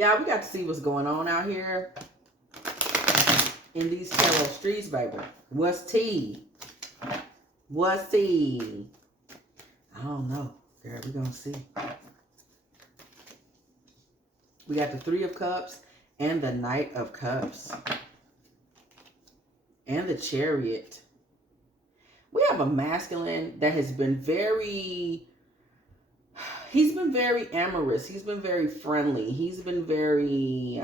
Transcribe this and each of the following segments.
Yeah, we got to see what's going on out here in these tarot streets, baby. What's tea? What's tea? I don't know, girl. We're going to see. We got the Three of Cups and the Knight of Cups. And the Chariot. We have a masculine that has been he's been very amorous. He's been very friendly. He's been very,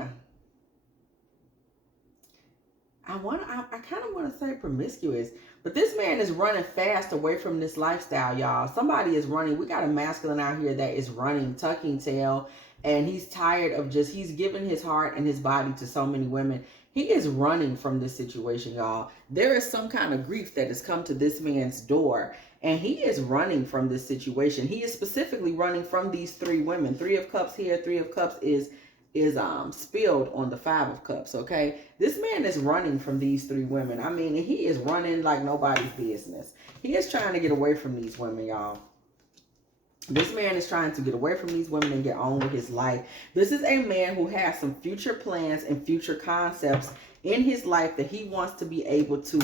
I kind of want to say promiscuous, but this man is running fast away from this lifestyle, y'all. Somebody is running. We got a masculine out here that is running, tucking tail, and he's tired of he's given his heart and his body to so many women. He is running from this situation, y'all. There is some kind of grief that has come to this man's door, and he is running from this situation. He is specifically running from these three women. Three of Cups here, Three of Cups is spilled on the Five of Cups, okay? This man is running from these three women. I mean, he is running like nobody's business. He is trying to get away from these women, y'all. This man is trying to get away from these women and get on with his life. This is a man who has some future plans and future concepts in his life that he wants to be able to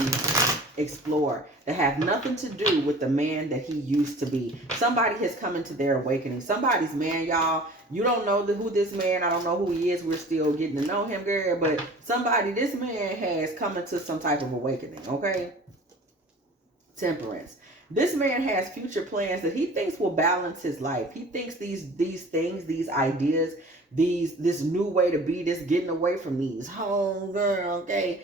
explore, that have nothing to do with the man that he used to be. Somebody has come into their awakening. Somebody's man, y'all. You don't know who this man, I don't know who he is. We're still getting to know him, girl. But this man has come into some type of awakening, okay? Temperance. This man has future plans that he thinks will balance his life. He thinks these things, these ideas, this new way to be, this getting away from these home girl, okay,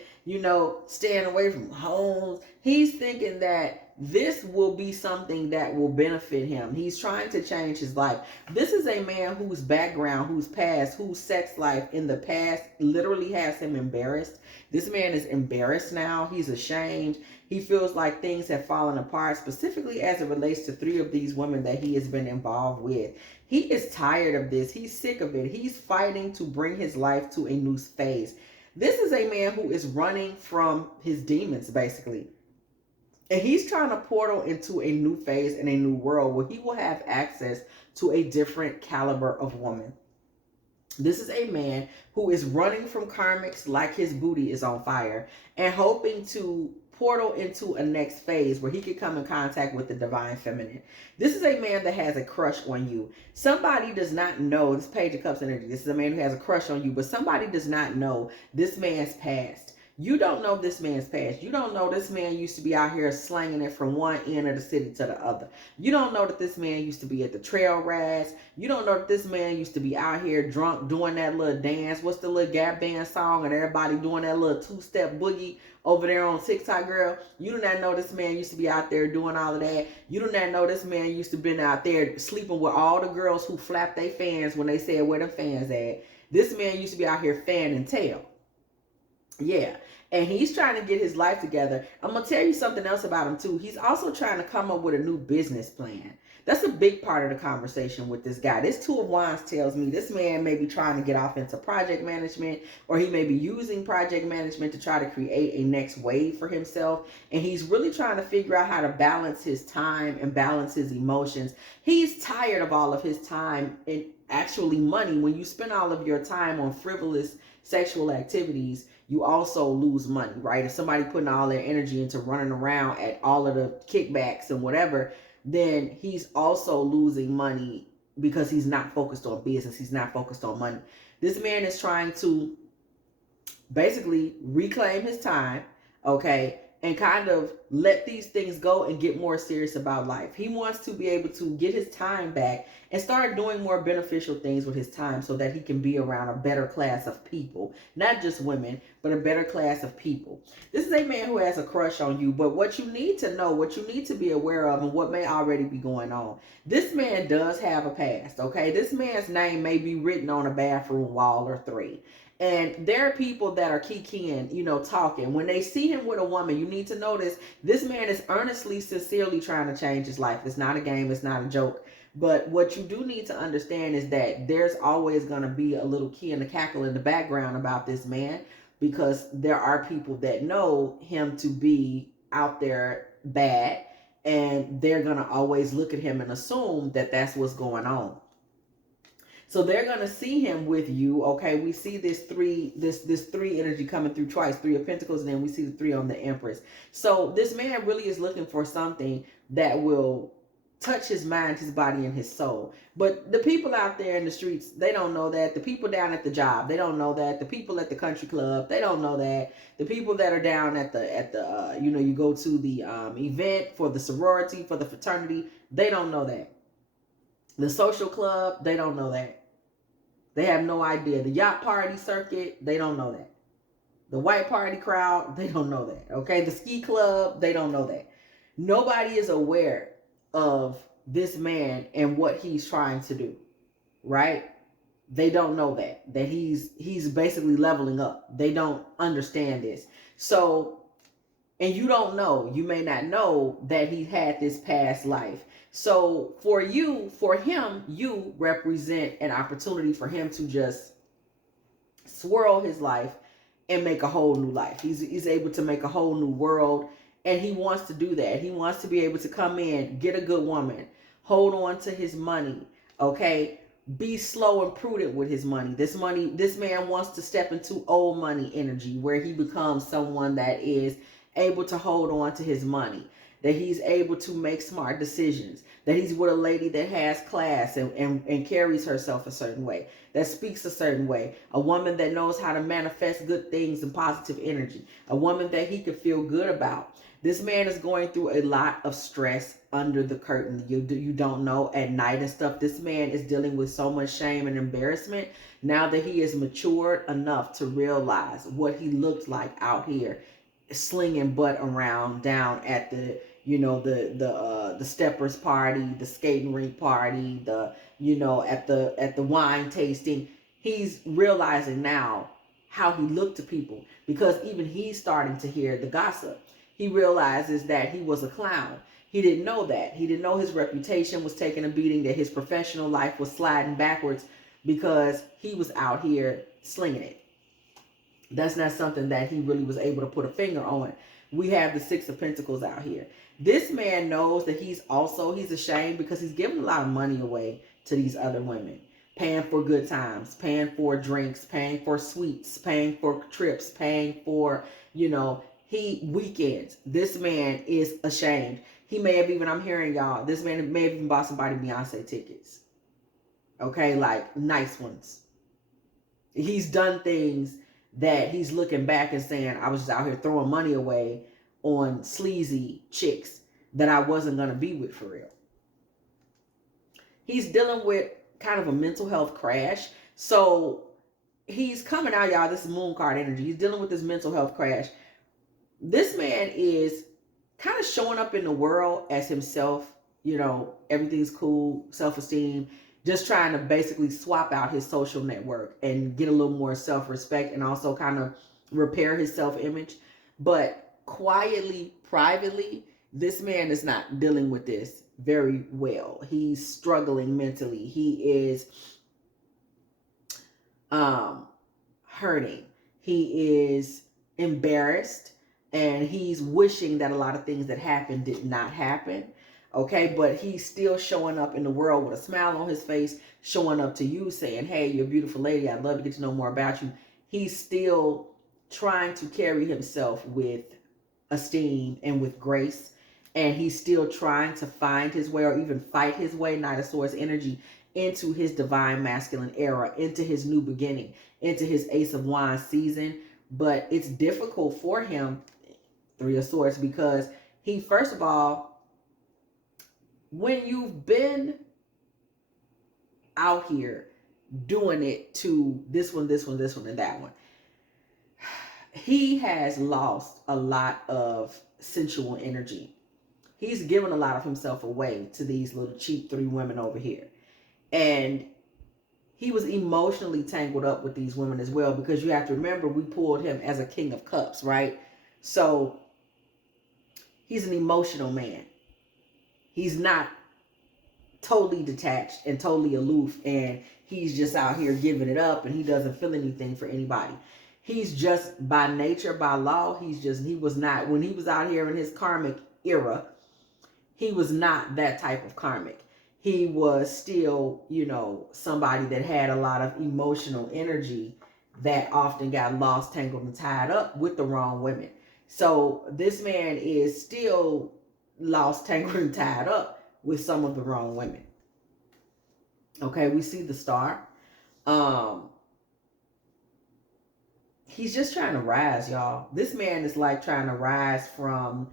staying away from homes. He's thinking that this will be something that will benefit him. He's trying to change his life. This is a man whose background, whose past, whose sex life in the past literally has him embarrassed. This man is embarrassed now. He's ashamed. He feels like things have fallen apart, specifically as it relates to three of these women that he has been involved with. He is tired of this. He's sick of it. He's fighting to bring his life to a new phase. This is a man who is running from his demons, basically. And he's trying to portal into a new phase and a new world where he will have access to a different caliber of woman. This is a man who is running from karmics like his booty is on fire and hoping to portal into a next phase where he could come in contact with the divine feminine. This is a man that has a crush on you. Somebody does not know, this Page of Cups energy, this is a man who has a crush on you, but somebody does not know this man's past. You don't know this man's past. You don't know this man used to be out here slanging it from one end of the city to the other. You don't know that this man used to be at the trail rides. You don't know that this man used to be out here drunk doing that little dance. What's the little Gap Band song and everybody doing that little two-step boogie over there on TikTok, girl? You do not know this man used to be out there doing all of that. You do not know this man used to been out there sleeping with all the girls who flapped their fans when they said where them fans at. This man used to be out here fanning tail. Yeah. And he's trying to get his life together. I'm going to tell you something else about him too. He's also trying to come up with a new business plan. That's a big part of the conversation with this guy. This Two of Wands tells me this man may be trying to get off into project management, or he may be using project management to try to create a next wave for himself. And he's really trying to figure out how to balance his time and balance his emotions. He's tired of all of his time and actually money. When you spend all of your time on frivolous sexual activities, you also lose money, right? If somebody putting all their energy into running around at all of the kickbacks and whatever, then he's also losing money because he's not focused on business. He's not focused on money. This man is trying to basically reclaim his time, okay, and kind of let these things go and get more serious about life. He wants to be able to get his time back and start doing more beneficial things with his time so that he can be around a better class of people, not just women, but a better class of people. This is a man who has a crush on you, but what you need to know, what you need to be aware of, and what may already be going on, this man does have a past, okay? This man's name may be written on a bathroom wall or three. And there are people that are kikiing, talking. When they see him with a woman, you need to notice this man is earnestly, sincerely trying to change his life. It's not a game. It's not a joke. But what you do need to understand is that there's always going to be a little key and a cackle in the background about this man, because there are people that know him to be out there bad, and they're going to always look at him and assume that that's what's going on. So they're gonna see him with you. Okay, we see this three energy coming through twice, Three of Pentacles, and then we see the three on the Empress. So this man really is looking for something that will touch his mind, his body, and his soul. But the people out there in the streets, they don't know that. The people down at the job, they don't know that. The people at the country club, they don't know that. The people that are down at the you go to the event for the sorority, for the fraternity, they don't know that. The social club, they don't know that. They have no idea. The yacht party circuit, they don't know that. The white party crowd, they don't know that. Okay, the ski club, they don't know that. Nobody is aware of this man and what he's trying to do, right? They don't know that he's basically leveling up. They don't understand this. So, and you don't know, you may not know that he had this past life. So for him, you represent an opportunity for him to just swirl his life and make a whole new life. He's able to make a whole new world. And he wants to do that. He wants to be able to come in, get a good woman, hold on to his money, okay? Be slow and prudent with his money. This man wants to step into old money energy where he becomes someone that is able to hold on to his money, that he's able to make smart decisions, that he's with a lady that has class and carries herself a certain way, that speaks a certain way, a woman that knows how to manifest good things and positive energy, a woman that he could feel good about. This man is going through a lot of stress under the curtain. You don't know, at night and stuff. This man is dealing with so much shame and embarrassment now that he is matured enough to realize what he looked like out here, slinging butt around down at the steppers party, the skating rink party, at the wine tasting. He's realizing now how he looked to people, because even he's starting to hear the gossip. He realizes that he was a clown. He didn't know that. He didn't know his reputation was taking a beating, that his professional life was sliding backwards because he was out here slinging it. That's not something that he really was able to put a finger on. We have the Six of Pentacles out here. This man knows that he's ashamed because he's giving a lot of money away to these other women. Paying for good times, paying for drinks, paying for sweets, paying for trips, paying for, weekends. This man is ashamed. He may have even, I'm hearing y'all, this man may have even bought somebody Beyonce tickets. Okay, like nice ones. He's done things that he's looking back and saying, I was just out here throwing money away on sleazy chicks that I wasn't going to be with for real. He's dealing with kind of a mental health crash. So he's coming out, y'all. This is moon card energy. He's dealing with this mental health crash. This man is kind of showing up in the world as himself. Everything's cool, self-esteem, just trying to basically swap out his social network and get a little more self-respect and also kind of repair his self-image. But quietly, privately, this man is not dealing with this very well. He's struggling mentally. He is hurting. He is embarrassed, and he's wishing that a lot of things that happened did not happen. Okay, but he's still showing up in the world with a smile on his face, showing up to you saying, hey, you're a beautiful lady. I'd love to get to know more about you. He's still trying to carry himself with esteem and with grace. And he's still trying to find his way, or even fight his way, Knight of Swords energy, into his divine masculine era, into his new beginning, into his Ace of Wands season. But it's difficult for him, Three of Swords, because he, first of all, when you've been out here doing it to this one, and that one, he has lost a lot of sensual energy. He's given a lot of himself away to these little cheap three women over here. And he was emotionally tangled up with these women as well, because you have to remember, we pulled him as a King of Cups, right? So he's an emotional man. He's not totally detached and totally aloof, and he's just out here giving it up, and he doesn't feel anything for anybody. He's just, by nature, by law, he was not, when he was out here in his karmic era, he was not that type of karmic. he was still, you know, somebody that had a lot of emotional energy that often got lost, tangled, and tied up with the wrong women. So this man is still lost, tangled, and tied up with some of the wrong women. Okay, we see the star. He's just trying to rise, y'all. This man is like trying to rise from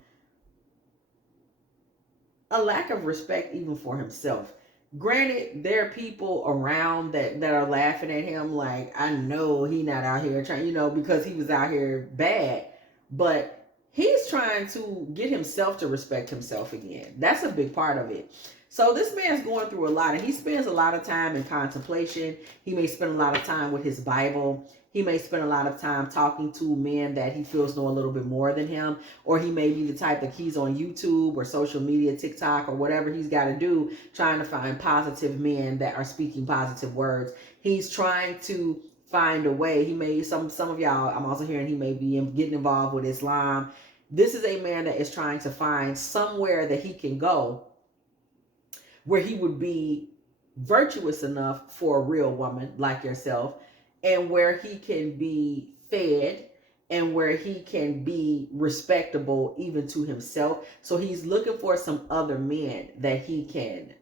a lack of respect even for himself. Granted, there are people around that are laughing at him like, I know he not out here trying, you know, because he was out here bad. But he's trying to get himself to respect himself again. That's a big part of it. So this man's going through a lot, and he spends a lot of time in contemplation. He may spend a lot of time with his Bible. He may spend a lot of time talking to men that he feels know a little bit more than him, or he may be the type that he's on YouTube or social media, TikTok, or whatever he's got to do, trying to find positive men that are speaking positive words. He's trying to find a way. He may, some of y'all, I'm also hearing he may be getting involved with Islam. This is a man that is trying to find somewhere that he can go where he would be virtuous enough for a real woman like yourself, and where he can be fed, and where he can be respectable even to himself. So he's looking for some other men that he can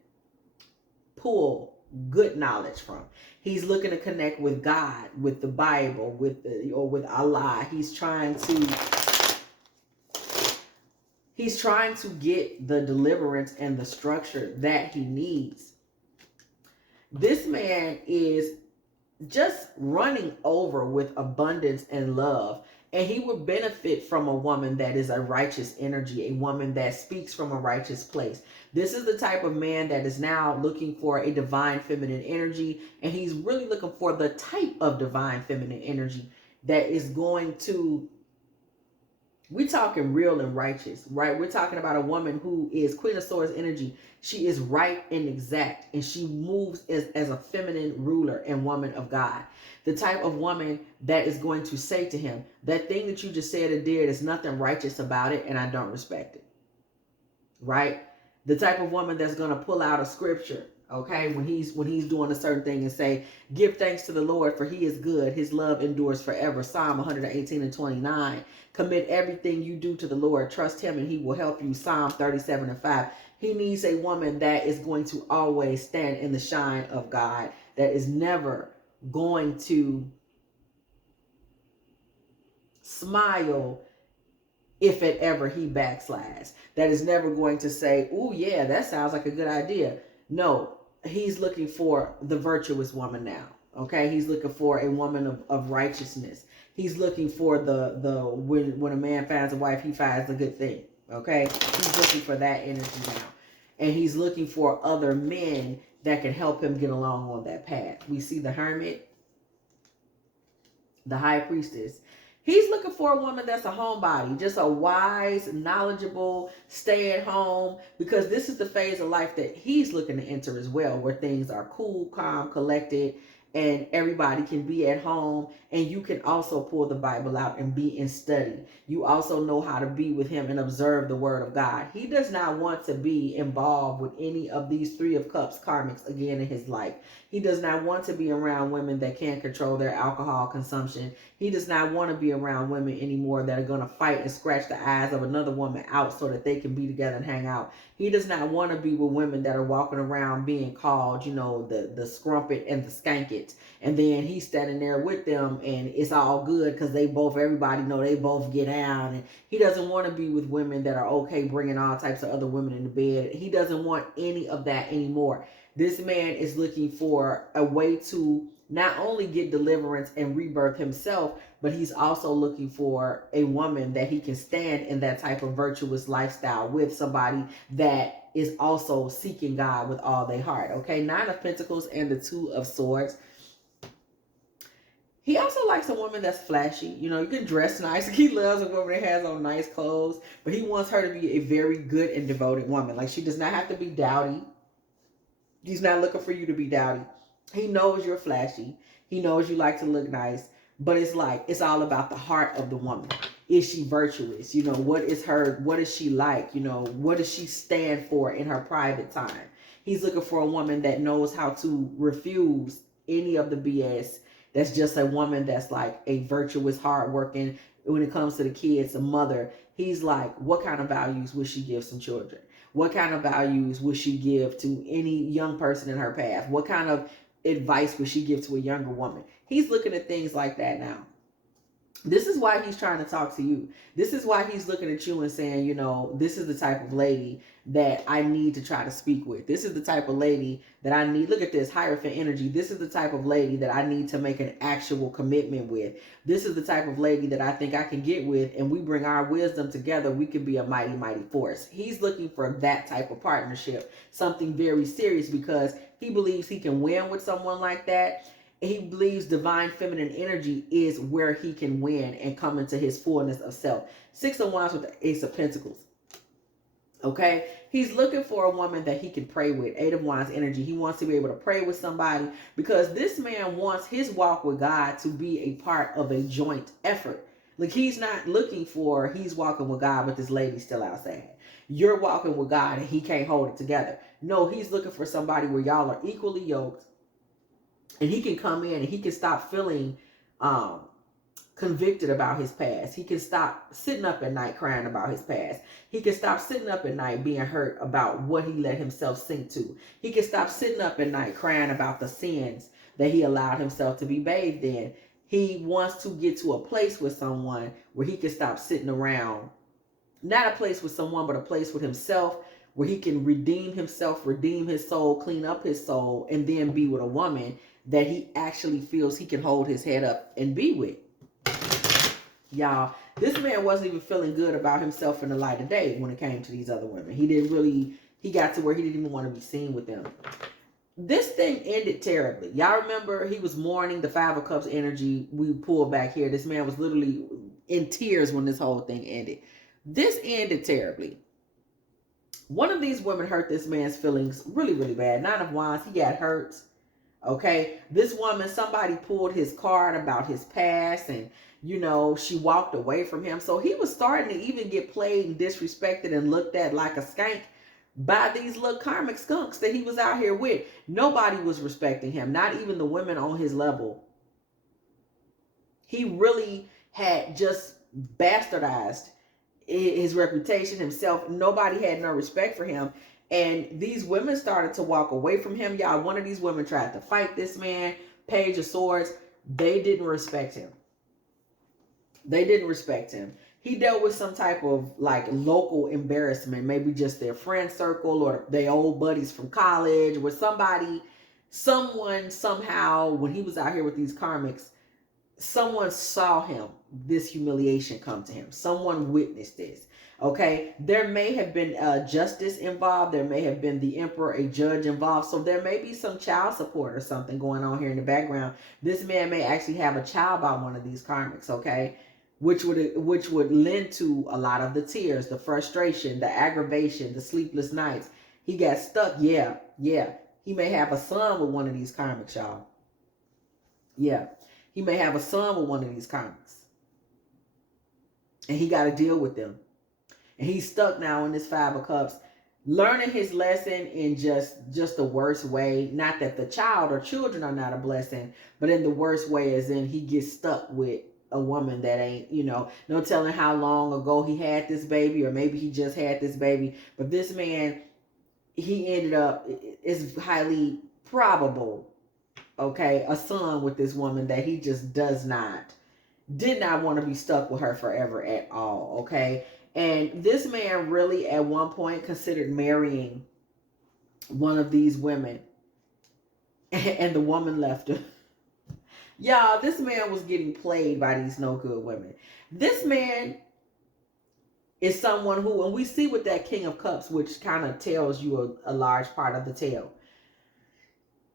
pull good knowledge from. He's looking to connect with God, with the Bible, with Allah. He's trying to get the deliverance and the structure that he needs. This man is just running over with abundance and love, and he would benefit from a woman that is a righteous energy, a woman that speaks from a righteous place. This is the type of man that is now looking for a divine feminine energy, and he's really looking for the type of divine feminine energy that is going to, we're talking real and righteous, right? We're talking about a woman who is Queen of Swords energy. She is right and exact, and she moves as a feminine ruler and woman of God. The type of woman that is going to say to him, that thing that you just said or did, is nothing righteous about it, and I don't respect it, right? The type of woman that's going to pull out a scripture, okay, when he's doing a certain thing, and say, give thanks to the Lord, for he is good, his love endures forever. Psalm 118:29. Commit everything you do to the Lord, trust him and he will help you. Psalm 37:5. He needs a woman that is going to always stand in the shine of God, that is never going to smile if it ever he backslides, that is never going to say, oh yeah, that sounds like a good idea. No, he's looking for the virtuous woman now. Okay, he's looking for a woman of righteousness. He's looking for the when a man finds a wife, he finds a good thing. Okay, he's looking for that energy now, and he's looking for other men that can help him get along on that path. We see the hermit, the high priestess. He's looking for a woman that's a homebody, just a wise, knowledgeable, stay at home, because this is the phase of life that he's looking to enter as well, where things are cool, calm, collected, and everybody can be at home, and you can also pull the Bible out and be in study. You also know how to be with him and observe the word of God. He does not want to be involved with any of these Three of Cups karmics again in his life. He does not want to be around women that can't control their alcohol consumption. He does not want to be around women anymore that are going to fight and scratch the eyes of another woman out so that they can be together and hang out. He does not want to be with women that are walking around being called, you know, the scrumpet and the skankit. And then he's standing there with them and it's all good because everybody know they both get out. And he doesn't want to be with women that are okay bringing all types of other women into bed. He doesn't want any of that anymore. This man is looking for a way to not only get deliverance and rebirth himself, but he's also looking for a woman that he can stand in that type of virtuous lifestyle with, somebody that is also seeking God with all their heart. Okay, Nine of Pentacles and the Two of Swords. He also likes a woman that's flashy. You know, you can dress nice. He loves a woman that has on nice clothes, but he wants her to be a very good and devoted woman. Like, she does not have to be dowdy. He's not looking for you to be dowdy. He knows you're flashy. He knows you like to look nice, but it's all about the heart of the woman. Is she virtuous? What is she like? What does she stand for in her private time? He's looking for a woman that knows how to refuse any of the BS. That's just a woman that's like a virtuous, hardworking, when it comes to the kids, a mother. He's like, what kind of values would she give some children? What kind of values would she give to any young person in her path? What kind of advice would she give to a younger woman? He's looking at things like that now. This is why he's trying to talk to you. This is why he's looking at you and saying, this is the type of lady that I need to try to speak with. This is the type of lady that I need. Look at this, Hierophant energy. This is the type of lady that I need to make an actual commitment with. This is the type of lady that I think I can get with, and we bring our wisdom together. We can be a mighty, mighty force. He's looking for that type of partnership, something very serious, because he believes he can win with someone like that. He believes divine feminine energy is where he can win and come into his fullness of self. 6 of Wands with the Ace of Pentacles. Okay? He's looking for a woman that he can pray with. 8 of Wands energy. He wants to be able to pray with somebody, because this man wants his walk with God to be a part of a joint effort. Like, he's not looking for, he's walking with God, but this lady's still outside. You're walking with God and he can't hold it together. No, he's looking for somebody where y'all are equally yoked. And he can come in and he can stop feeling convicted about his past. He can stop sitting up at night crying about his past. He can stop sitting up at night being hurt about what he let himself sink to. He can stop sitting up at night crying about the sins that he allowed himself to be bathed in. He wants to get to a place with someone where he can stop sitting around. Not a place with someone, but a place with himself, where he can redeem himself, redeem his soul, clean up his soul, and then be with a woman that he actually feels he can hold his head up and be with. Y'all, this man wasn't even feeling good about himself in the light of day when it came to these other women. He got to where he didn't even want to be seen with them. This thing ended terribly. Y'all remember he was mourning, the 5 of Cups energy. We pulled back here. This man was literally in tears when this whole thing ended. This ended terribly. One of these women hurt this man's feelings really, really bad. 9 of Wands, he got hurt. Okay, this woman, somebody pulled his card about his past, and she walked away from him. So he was starting to even get played and disrespected and looked at like a skank by these little karmic skunks that he was out here with. Nobody was respecting him, not even the women on his level. He really had just bastardized his reputation, himself. Nobody had no respect for him. And these women started to walk away from him. Y'all, one of these women tried to fight this man, Page of Swords. They didn't respect him. They didn't respect him. He dealt with some type of like local embarrassment, maybe just their friend circle or their old buddies from college, or someone somehow, when he was out here with these karmics, someone saw him, this humiliation come to him. Someone witnessed this. Okay, there may have been justice involved. There may have been the emperor, a judge involved. So there may be some child support or something going on here in the background. This man may actually have a child by one of these karmics, okay, which would lend to a lot of the tears, the frustration, the aggravation, the sleepless nights. He got stuck. Yeah. He may have a son with one of these karmics, y'all. Yeah, he may have a son with one of these karmics, and he got to deal with them. And he's stuck now in this 5 of Cups, learning his lesson in just the worst way. Not that the child or children are not a blessing, but in the worst way, as in he gets stuck with a woman that ain't, no telling how long ago he had this baby, or maybe he just had this baby. But this man, he ended up, it's highly probable, okay, a son with this woman that he just did not want to be stuck with her forever at all, okay? And this man really at one point considered marrying one of these women, and the woman left him. Y'all, this man was getting played by these no good women. This man is someone who, and we see with that King of Cups, which kind of tells you a large part of the tale,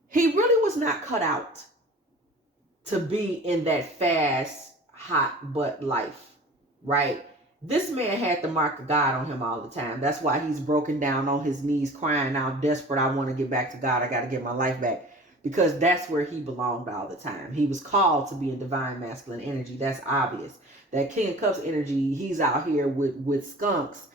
he really was not cut out to be in that fast, hot butt life, right? This man had the mark of God on him all the time. That's why he's broken down on his knees, crying out, desperate. I want to get back to God. I got to get my life back. Because that's where he belonged all the time. He was called to be in divine masculine energy. That's obvious. That King of Cups energy, he's out here with skunks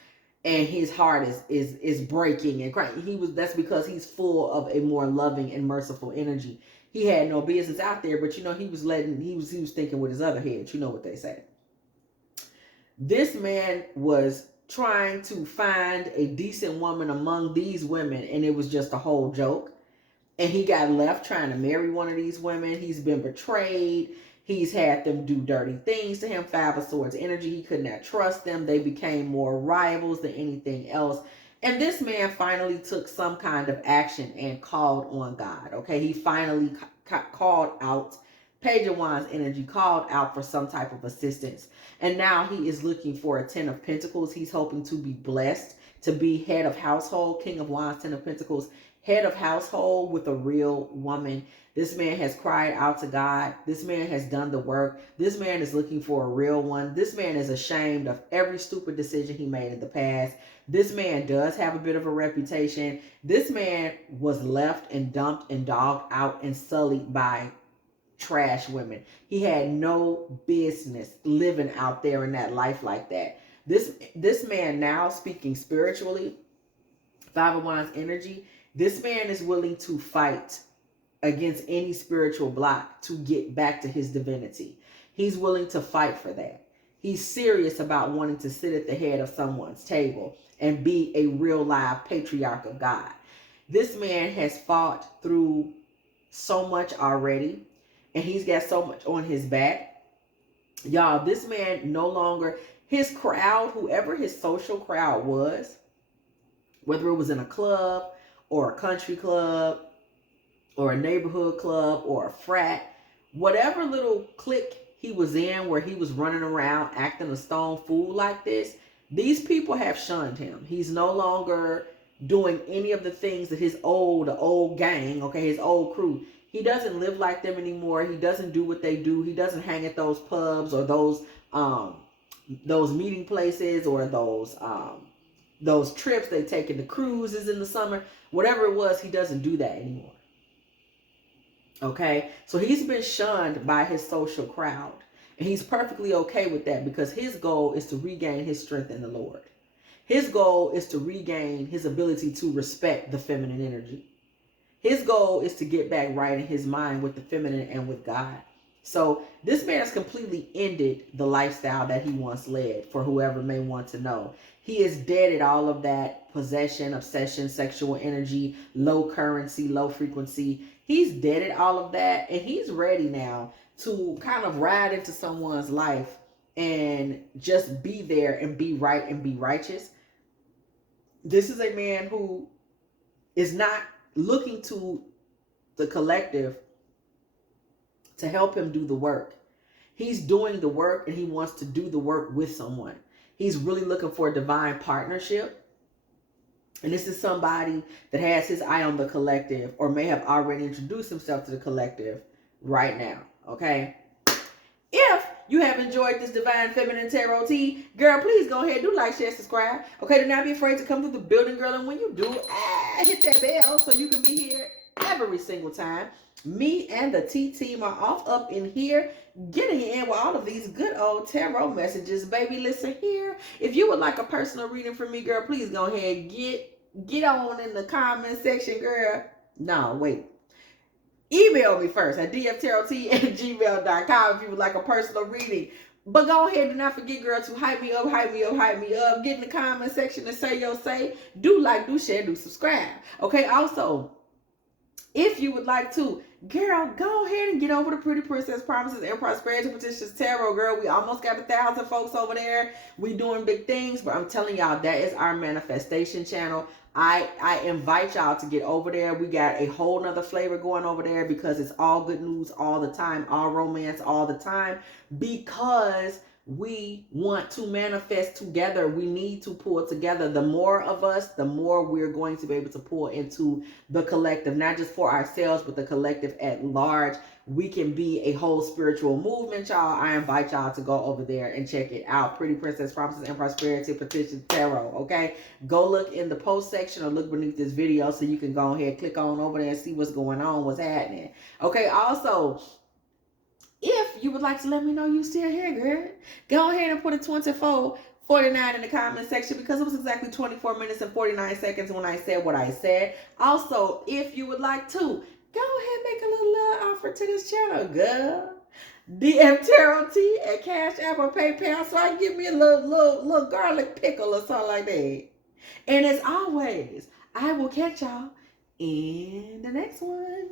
and his heart is breaking and crying. That's because he's full of a more loving and merciful energy. He had no business out there, but he was thinking with his other head. You know what they say. This man was trying to find a decent woman among these women, and it was just a whole joke. And he got left trying to marry one of these women. He's been betrayed. He's had them do dirty things to him. Five of Swords energy. He could not trust them. They became more rivals than anything else. And this man finally took some kind of action and called on God. Okay, he finally called out. Page of Wands energy, called out for some type of assistance. And now he is looking for a 10 of Pentacles. He's hoping to be blessed to be head of household. King of Wands, 10 of Pentacles, head of household with a real woman. This man has cried out to God. This man has done the work. This man is looking for a real one. This man is ashamed of every stupid decision he made in the past. This man does have a bit of a reputation. This man was left and dumped and dogged out and sullied by trash women. He had no business living out there in that life like that. This man now, speaking spiritually, Five of Wands energy, this man is willing to fight against any spiritual block to get back to his divinity. He's willing to fight for that. He's serious about wanting to sit at the head of someone's table and be a real live patriarch of God. This man has fought through so much already, and he's got so much on his back. Y'all, this man no longer, his crowd, whoever his social crowd was, whether it was in a club or a country club or a neighborhood club or a frat, whatever little clique he was in where he was running around acting a stone fool like this, these people have shunned him. He's no longer doing any of the things that his old gang, okay, his old crew, he doesn't live like them anymore. He doesn't do what they do. He doesn't hang at those pubs or those meeting places or those trips they take in the cruises in the summer. Whatever it was, he doesn't do that anymore. Okay? So he's been shunned by his social crowd. And he's perfectly okay with that because his goal is to regain his strength in the Lord. His goal is to regain his ability to respect the feminine energy. His goal is to get back right in his mind with the feminine and with God. So this man has completely ended the lifestyle that he once led, for whoever may want to know. He is dead at all of that possession, obsession, sexual energy, low currency, low frequency. He's dead at all of that, and he's ready now to kind of ride into someone's life and just be there and be right and be righteous. This is a man who is not looking to the collective to help him do the work. He's doing the work and he wants to do the work with someone. He's really looking for a divine partnership. And this is somebody that has his eye on the collective or may have already introduced himself to the collective right now. Okay? If you have enjoyed this Divine Feminine Tarot Tea, girl, please go ahead, do like, share, subscribe. Okay, do not be afraid to come through the building, girl. And when you do, hit that bell so you can be here every single time. Me and the T team are off up in here, getting in with all of these good old tarot messages. Baby, listen here. If you would like a personal reading from me, girl, please go ahead, get on in the comment section, girl. No, wait. Email me first at dftarottea@gmail.com if you would like a personal reading. But go ahead, do not forget, girl, to hype me up, hype me up, hype me up. Get in the comment section and say your say. Do like, do share, do subscribe. Okay, also, if you would like to, girl, go ahead and get over to Pretty Princess Promises and Prosperity Petitions Tarot, girl. We almost got 1,000 folks over there. We doing big things, but I'm telling y'all, that is our manifestation channel. I invite y'all to get over there. We got a whole nother flavor going over there because it's all good news all the time, all romance all the time, because we want to manifest together. We need to pull together. The more of us, the more we're going to be able to pull into the collective, not just for ourselves, but the collective at large. We can be a whole spiritual movement, y'all. I invite y'all to go over there and check it out. Pretty Princess Promises and Prosperity Petitions Tarot, okay? Go look in the post section or look beneath this video so you can go ahead, click on over there and see what's going on, what's happening. Okay, also, if you would like to let me know you still here, girl, go ahead and put a 24 49 in the comment section, because it was exactly 24 minutes and 49 seconds when I said what I said. Also, if you would like to, go ahead and make a little love offer to this channel, girl. dftarottea at Cash App or PayPal, so I can give me a little garlic pickle or something like that. And as always, I will catch y'all in the next one.